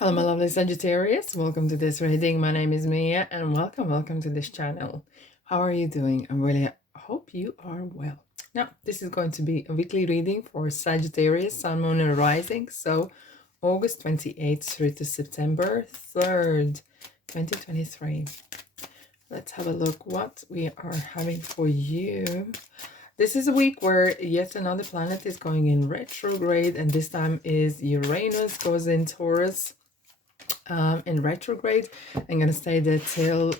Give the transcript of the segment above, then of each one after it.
Hello, my lovely Sagittarius. Welcome to this reading. My name is Mia, and welcome to this channel. How are you doing? I really hope you are well. Now, this is going to be a weekly reading for Sagittarius, Sun, Moon, and Rising. So, August 28th through to September 3rd, 2023. Let's have a look what we are having for you. This is a week where yet another planet is going in retrograde, and this time is Uranus goes in Taurus in retrograde. I'm going to stay there till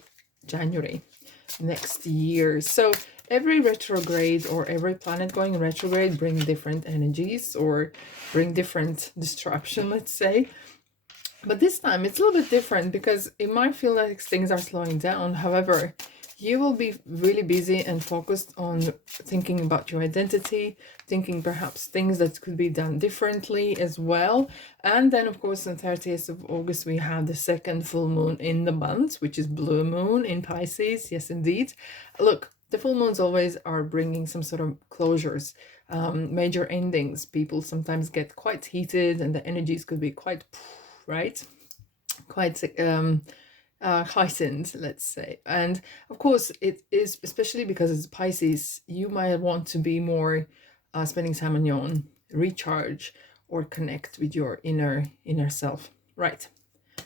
January next year. So every retrograde or every planet going in retrograde bring different energies or bring different disruption, let's say. But this time it's a little bit different because it might feel like things are slowing down. However, you will be really busy and focused on thinking about your identity, thinking perhaps things that could be done differently as well. And then, of course, on 30th of August, we have the second full moon in the month, which is blue moon in Pisces. Yes, indeed. Look, the full moons always are bringing some sort of closures, major endings. People sometimes get quite heated and the energies could be quite, right? Quite heightened, let's say. And of course, it is, especially because it's Pisces, you might want to be more spending time on your own, recharge or connect with your inner self. Right.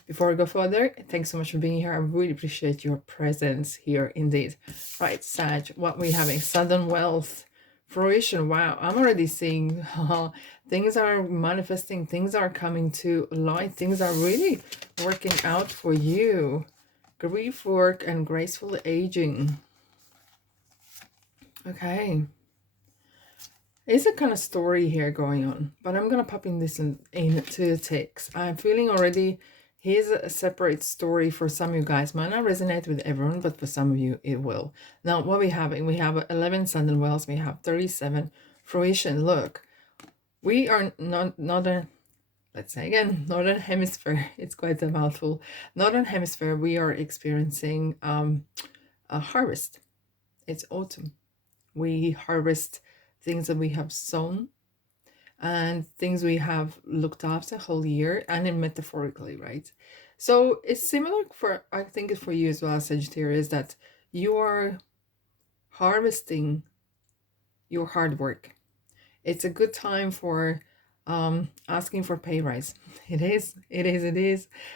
Before I go further, thanks so much for being here. I really appreciate your presence here indeed. Right, Sag, what we having? Sudden wealth fruition. Wow, I'm already seeing things are manifesting, things are coming to light, things are really working out for you. Grief work and graceful aging. Okay. There's a kind of story here going on, but I'm going to pop in this into the text. I'm feeling already, here's a separate story for some of you guys. Might not resonate with everyone, but for some of you, it will. Now, what we having? We have 11 Sudden Wells. We have 37 Fruition. Look, we are not a, let's say again, Northern Hemisphere. It's quite a mouthful. Northern Hemisphere, we are experiencing a harvest. It's autumn. We harvest things that we have sown and things we have looked after whole year, and in metaphorically, right? So it's similar for, I think, for you as well, Sagittarius, that you are harvesting your hard work. It's a good time for asking for pay rise. It is.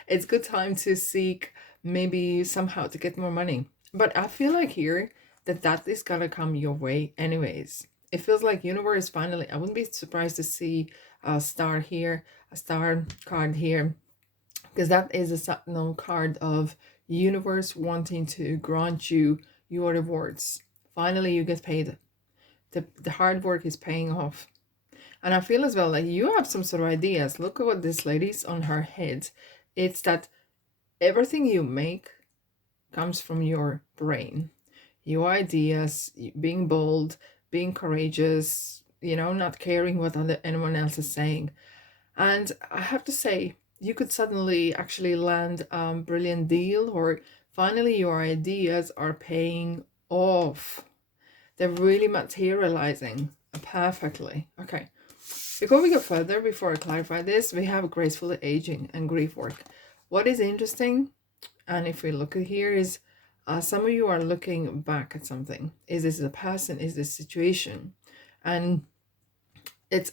It's good time to seek maybe somehow to get more money. But I feel like here that is gonna come your way anyways. It feels like universe finally, I wouldn't be surprised to see a star here, a star card here, because that is a Saturn card of universe wanting to grant you your rewards. Finally, you get paid. The hard work is paying off. And I feel as well like you have some sort of ideas. Look at what this lady's on her head. It's that everything you make comes from your brain. Your ideas, being bold, being courageous, not caring what anyone else is saying. And I have to say, you could suddenly actually land a brilliant deal, or finally your ideas are paying off. They're really materializing perfectly. Okay. Before we go further, before I clarify this, we have graceful aging and grief work. What is interesting, and if we look at here, is some of you are looking back at something. Is this a person? Is this situation? And it's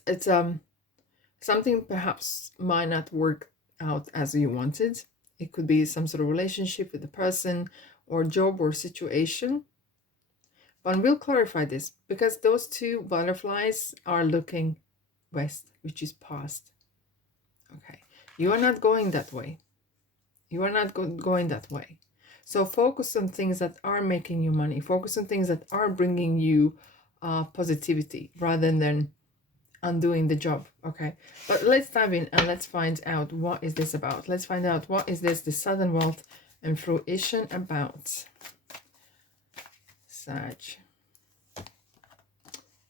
something perhaps might not work out as you wanted. It could be some sort of relationship with the person or job or situation. But we'll clarify this because those two butterflies are looking west, which is past. Okay, you are not going that way. You are not going that way. So focus on things that are making you money. Focus on things that are bringing you positivity rather than undoing the job. Okay, but let's dive in and let's find out what is this about. Let's find out what is this, the sudden wealth and fruition about. Sag.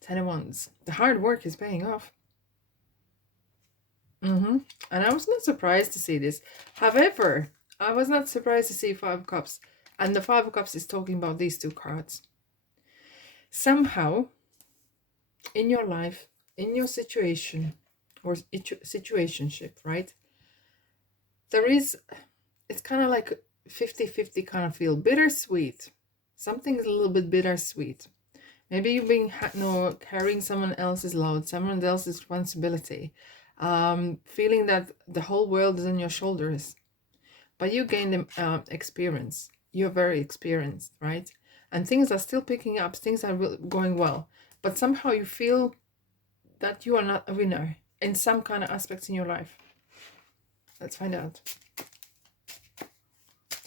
10 of Wands. The hard work is paying off. And I was not surprised to see this. However, I was not surprised to see Five of Cups. And the Five of Cups is talking about these two cards. Somehow, in your life, in your situation, or situationship, right? it's kind of like 50-50 kind of feel. Bittersweet. Something's a little bit bittersweet. Maybe you've been carrying someone else's load, someone else's responsibility, feeling that the whole world is on your shoulders. But you gain experience. You're very experienced, right? And things are still picking up. Things are going well. But somehow you feel that you are not a winner in some kind of aspects in your life. Let's find out.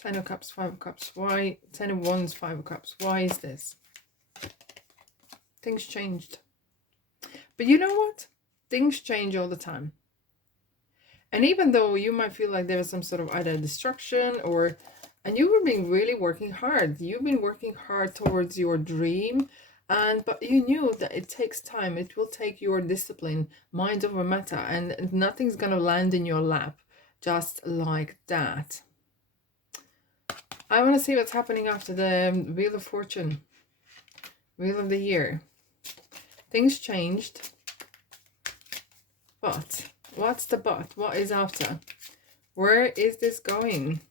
10 of Cups, 5 of Cups. Why? 10 of Wands, 5 of Cups. Why is this? Things changed. But you know what? Things change all the time. And even though you might feel like there was some sort of either destruction and you were being really working hard. You've been working hard towards your dream. But you knew that it takes time. It will take your discipline, mind over matter. And nothing's going to land in your lap just like that. I want to see what's happening after the Wheel of Fortune. Wheel of the Year. Things changed. But what's the but? What is after? Where is this going?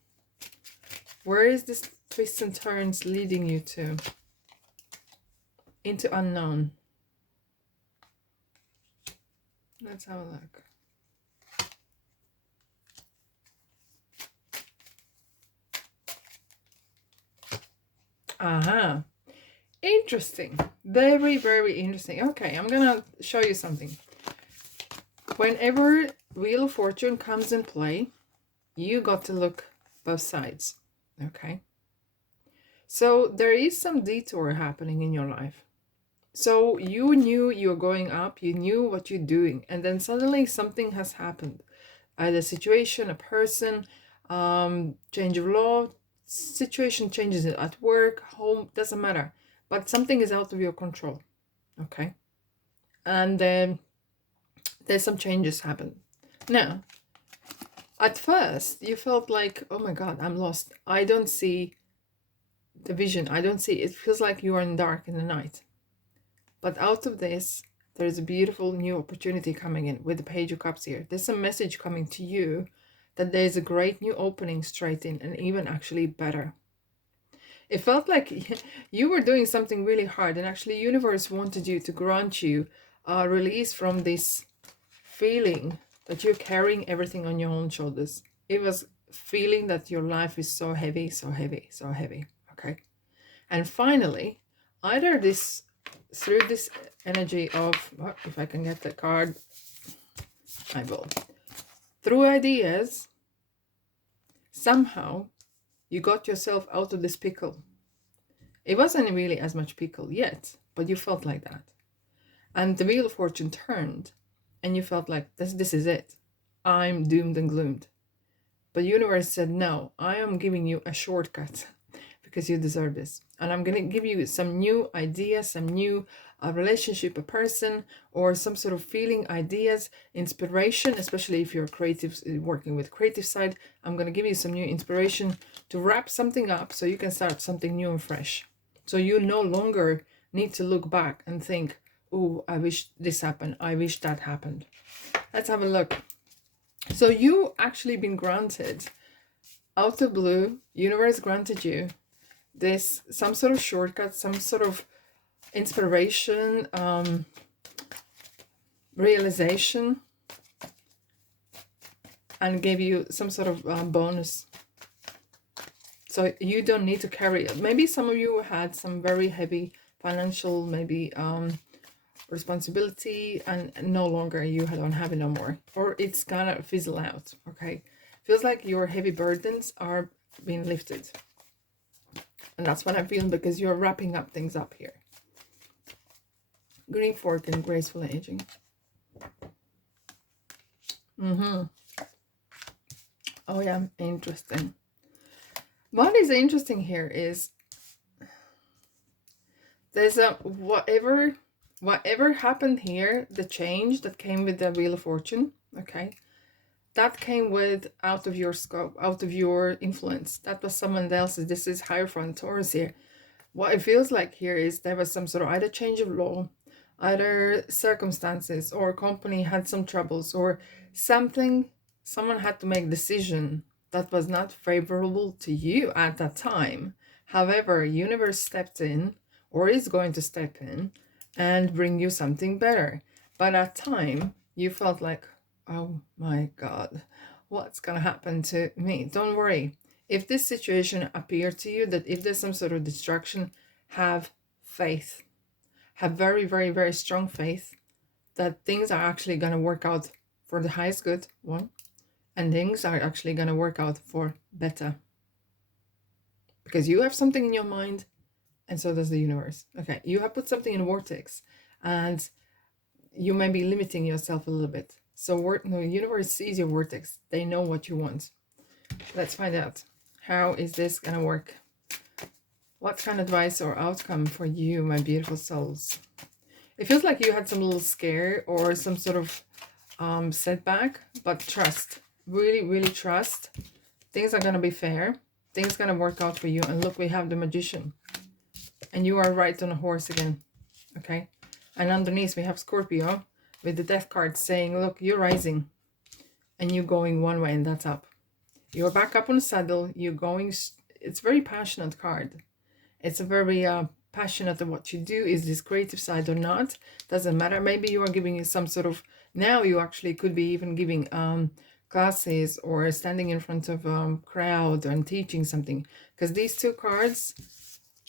Where is this twists and turns leading you to? Into unknown. Let's have a look. Aha. Interesting. Very, very interesting. Okay, I'm gonna show you something. Whenever Wheel of Fortune comes in play, you got to look both sides. Okay? So there is some detour happening in your life. So you knew you were going up, you knew what you're doing, and then suddenly something has happened. Either a situation, a person, change of law, situation changes at work, home, doesn't matter. But something is out of your control. Okay? And then there's some changes happen. Now, at first, you felt like, oh my God, I'm lost. I don't see the vision. I don't see. It feels like you are in the dark in the night. But out of this, there is a beautiful new opportunity coming in with the Page of Cups here. There's a message coming to you that there's a great new opening straight in, and even actually better. It felt like you were doing something really hard, and actually universe wanted you to grant you a release from this feeling that you're carrying everything on your own shoulders. It was feeling that your life is so heavy, so heavy, so heavy. Okay. And finally, either this, through this energy of, what if I can get the card, I will. Through ideas, somehow you got yourself out of this pickle. It wasn't really as much pickle yet, but you felt like that. And the Wheel of Fortune turned, and you felt like, this is it. I'm doomed and gloomed. But universe said, no, I am giving you a shortcut because you deserve this. And I'm going to give you some new ideas, some new relationship, a person, or some sort of feeling, ideas, inspiration, especially if you're creative, working with creative side. I'm going to give you some new inspiration to wrap something up so you can start something new and fresh. So you no longer need to look back and think, oh, I wish this happened. I wish that happened. Let's have a look. So you actually been granted, out of blue, universe granted you this, some sort of shortcut, some sort of inspiration, realization, and gave you some sort of bonus. So you don't need to carry it. Maybe some of you had some very heavy financial, maybe responsibility, and no longer you don't have it no more, or it's gonna fizzle out. Okay, feels like your heavy burdens are being lifted, and that's what I'm feeling, because you're wrapping up things up here. Green fork and graceful aging. Oh yeah, interesting. What is interesting here is there's a whatever happened here, the change that came with the Wheel of Fortune, okay, that came with out of your scope, out of your influence. That was someone else's. This is Hierophant Taurus here. What it feels like here is there was some sort of either change of law, either circumstances, or company had some troubles, or something, someone had to make a decision that was not favorable to you at that time. However, universe stepped in or is going to step in and bring you something better. But at time, you felt like, oh my God, what's going to happen to me? Don't worry. If this situation appeared to you that if there's some sort of distraction, have faith. Have very, very, very strong faith that things are actually going to work out for the highest good, one, and things are actually going to work out for better. Because you have something in your mind, and so does the universe. Okay, you have put something in a vortex, and you may be limiting yourself a little bit. So the universe sees your vortex. They know what you want. Let's find out. How is this going to work? What kind of advice or outcome for you, my beautiful souls? It feels like you had some little scare or some sort of setback, but trust. Really, really trust. Things are going to be fair. Things are going to work out for you. And look, we have the Magician. And you are right on a horse again. Okay? And underneath we have Scorpio with the Death card saying, look, you're rising. And you're going one way and that's up. You're back up on the saddle. You're going... It's a very passionate card. It's a very passionate of what you do. Is this creative side or not? Doesn't matter. Maybe you are giving some sort of... Now you actually could be even giving classes or standing in front of crowd and teaching something. Because these two cards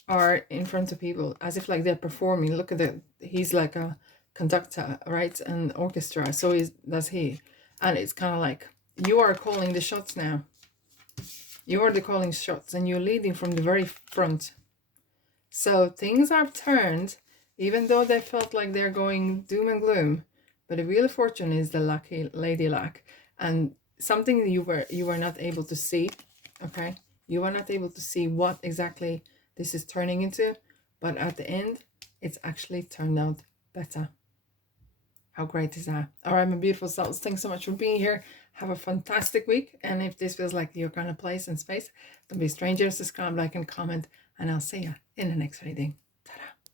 are in front of people as if like they're performing. Look at that. He's like a conductor, right? An orchestra. So does he. And it's kind of like you are calling the shots now. You are the calling shots and you're leading from the very front. So things are turned, even though they felt like they're going doom and gloom. But the Wheel of Fortune is the lucky Lady Luck. And something you were not able to see, okay? You were not able to see what exactly this is turning into. But at the end, it's actually turned out better. How great is that? All right, my beautiful souls. Thanks so much for being here. Have a fantastic week. And if this feels like your kind of place and space, don't be a stranger. Subscribe, like, and comment. And I'll see you in the next reading.